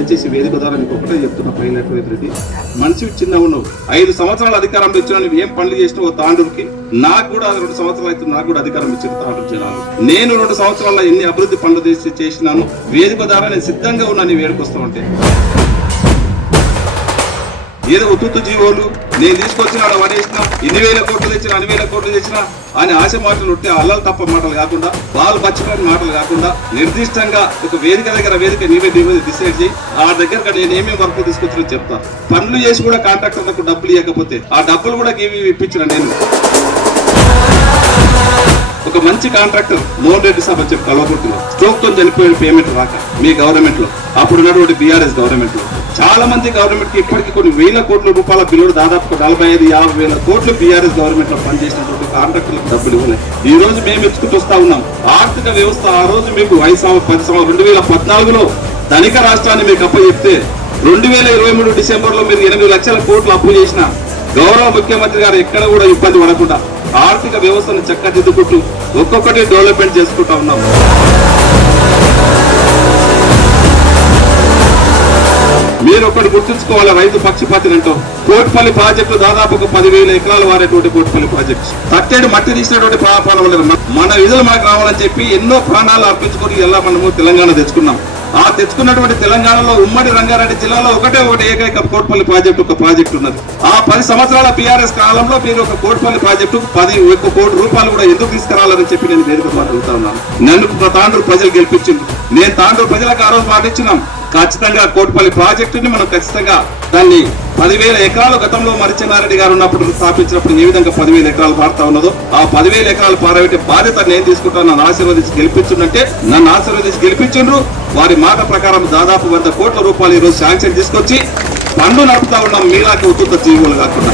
దయచేసి వేదిక ద్వారా మీకు ఒకటే చెప్తున్నా పైలట్ రెడ్డి, మనిషి చిన్న ఉన్నావు, 5 సంవత్సరాలు అధికారం ఇచ్చినా నువ్వు ఏం పనులు చేసినావు తాండూరుకి, నాకు కూడా 2 సంవత్సరాలు అయితే నాకు కూడా అధికారం ఇచ్చిన తాండూరు జనాలు. నేను 2 సంవత్సరాల్లో ఎన్ని అభివృద్ధి పనులు చేసినాను, వేదిక ద్వారా నేను సిద్ధంగా ఉన్నా నీ వేడుకొస్తా ఉంటే. ఏదో ఉత్తు జీవోలు నేను తీసుకొచ్చిన పడేసిన, 2,000 కోట్లు తెచ్చిన 2,000 కోట్లు తెచ్చిన అని ఆశ మాటలు ఉంటే అల్లలు తప్ప మాటలు కాకుండా, వాళ్ళు పచ్చిపోయిన మాటలు కాకుండా నిర్దిష్టంగా ఒక వేదిక దగ్గర వేదిక నీవే డిసైడ్ చేయి. ఆ దగ్గర నేను ఏమేమి వర్క్ తీసుకొచ్చినా చెప్తా. పనులు చేసి కూడా కాంట్రాక్టర్లకు డబ్బులు ఇవ్వకపోతే ఆ డబ్బులు కూడా ఇప్పించిన నేను. ఒక మంచి కాంట్రాక్టర్ మోహన్ రెడ్డి సాబ్ చెప్పి కలవకుర్తిలో స్ట్రోక్ తో చనిపోయిన పేమెంట్ రాక మీ గవర్నమెంట్ లో, అప్పుడు ఉన్నటువంటి బీఆర్ఎస్ గవర్నమెంట్ లో చాలా మంది గవర్నమెంట్ కి ఇప్పటికీ కొన్ని 1,000 కోట్ల రూపాయల బిల్లులు, దాదాపు 45-50 వేల కోట్లు బీఆర్ఎస్ గవర్నమెంట్ లో పనిచేసినటువంటి కాంట్రాక్టర్లకు డబ్బులు ఇవ్వలేదు. ఈ రోజు మేము ఎత్తుకుంటూ వస్తా ఉన్నాం. ఆర్థిక వ్యవస్థ ఆ రోజు మీకు 2014లో ధనిక రాష్ట్రాన్ని మీకు అప్పచెప్తే 2023 డిసెంబర్ లో మీరు 8 లక్షల కోట్లు అప్పు చేసిన గౌరవ ముఖ్యమంత్రి గారు ఎక్కడ కూడా ఇబ్బంది పడకుండా ఆర్థిక వ్యవస్థను చక్కదిద్దుకుంటూ ఒక్కొక్కటి డెవలప్మెంట్ చేసుకుంటా ఉన్నాం. మీరు ఒకటి గుర్తుంచుకోవాలి, రైతు పక్షపాతిని అంటాం. కోట్పల్లి ప్రాజెక్టు దాదాపు 10,000 ఎకరాలు వారేటువంటి కోట్పల్లి ప్రాజెక్టు తట్టేడు మట్టి తీసినటువంటి పాపాల మన విధులు మనకు రావాలని చెప్పి ఎన్నో ప్రాణాలు అర్పించుకొని ఎలా మనము తెలంగాణ తెచ్చుకున్నాం. ఆ తెచ్చుకున్నటువంటి తెలంగాణలో ఉమ్మడి రంగారెడ్డి జిల్లాలో ఒకటే ఏకైక కోట్పల్లి ప్రాజెక్టు ఒక ప్రాజెక్టు ఉన్నది. ఆ 10 సంవత్సరాల బీఆర్ఎస్ కాలంలో మీరు ఒక కోట్పల్లి ప్రాజెక్టు 10 కోట్ల రూపాయలు కూడా ఎందుకు తీసుకురావాలని చెప్పి నేను వేదిక అడుగుతా ఉన్నాను. నన్ను తాండూరు ప్రజలు గెలిపించింది. నేను తాండూరు ప్రజలకు ఆ రోజు మాటిచ్చినాం, ఖచ్చితంగా కోట్పల్లి ప్రాజెక్టుని మనం ఖచ్చితంగా దాన్ని 10,000 ఎకరాలు గతంలో మరిచెన్నారెడ్డి గారు ఉన్నప్పుడు స్థాపించినప్పుడు ఏ విధంగా 10,000 ఎకరాలు పారుతా ఉన్నదో ఆ 10,000 ఎకరాలు పారబెట్టే బాధ్యత నేను తీసుకుంటాను. నన్ను ఆశీర్వదించి గెలిపించుందంటే నన్ను ఆశీర్వదించి గెలిపించుండ్రు. వారి మాట ప్రకారం దాదాపు 100 కోట్ల రూపాయలు ఈరోజు శాంక్షన్ తీసుకొచ్చి పనులు నడుపుతా ఉన్నాం. మీలాకి ఉత్తుత జీవులు కాకుండా